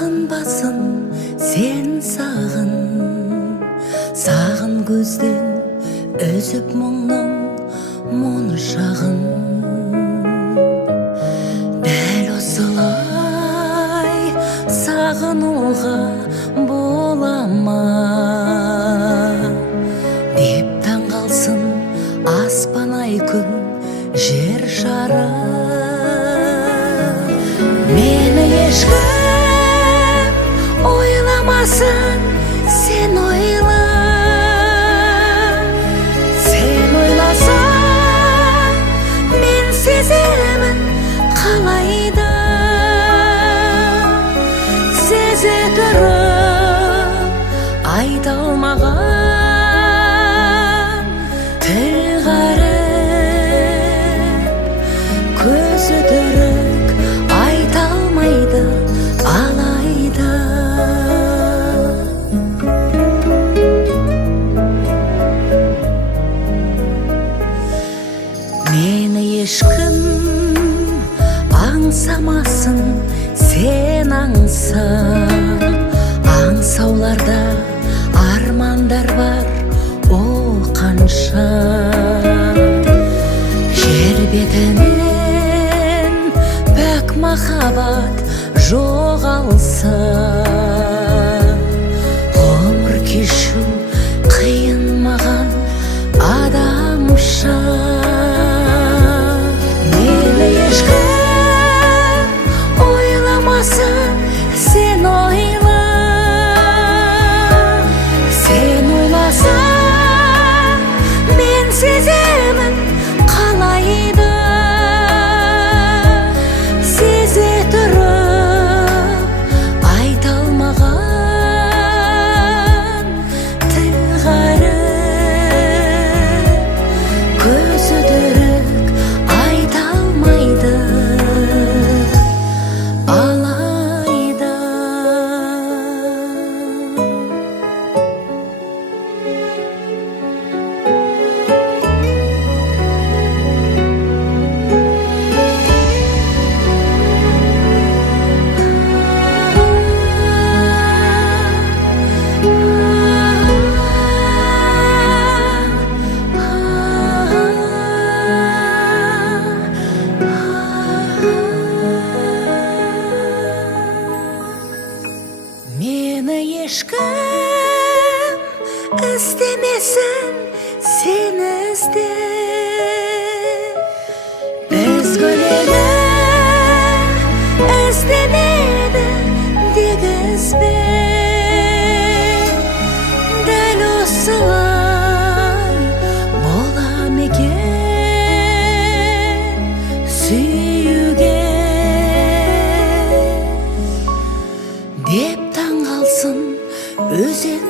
сағынбасын сен сағын көзден үзіп мұңның мұншағын. Дәл осылай сағынуға бола ма деп таң қалсын аспан ай күн жер шары. Мені ешкім ойламасын, сен ойла. Сен ойласаң, мен сеземін қалайда. Сезе тұрып айта алмаған тіл ғаріп, көзі түрік айта алмайды алайда. Мені ешкім аңсамасын, сен аңса. Аңсауларда армандар бар, о қанша. Жер бетінен пәк махаббат жоғалса, ғұмыр кешу қиын маған адамша. Мені ешкім ойламасын, сен ойла. Сен ойласаң, мен сеземін қалайда. Сезе тұрып айта алмаған тіл ғаріп, көзі түрік айта алмайды алайда. Мені ешкім іздемесін, сен ізде. Өзгелері іздемеді дегізбе. Дәл осылай бола ма екен сүюге деп таң қалсын өзен